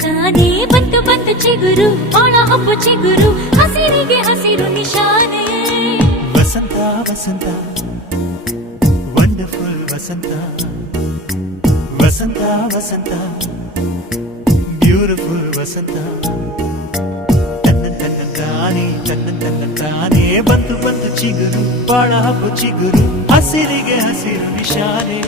ತಂತಾನೇ ಬಂತು ಬಂತು ಚಿಗುರು ಬಾಳ ಹಬ್ಬ ಚಿಗುರು ಹಸಿರಿಗೆ ಹಸಿರು ನಿಶಾನೆ ವಸಂತ ವಸಂತ ವಂಡರ್ಫುಲ್ ವಸಂತ ವಸಂತ ವಸಂತ ಬ್ಯೂಟಿಫುಲ್ ವಸಂತ ತಾನೇ ಬಂತು ಬಂತು ಚಿಗುರು ಬಾಳ ಹಬ್ಬ ಚಿಗುರು ಹಸಿರಿಗೆ ಹಸಿರು ನಿಶಾನೆ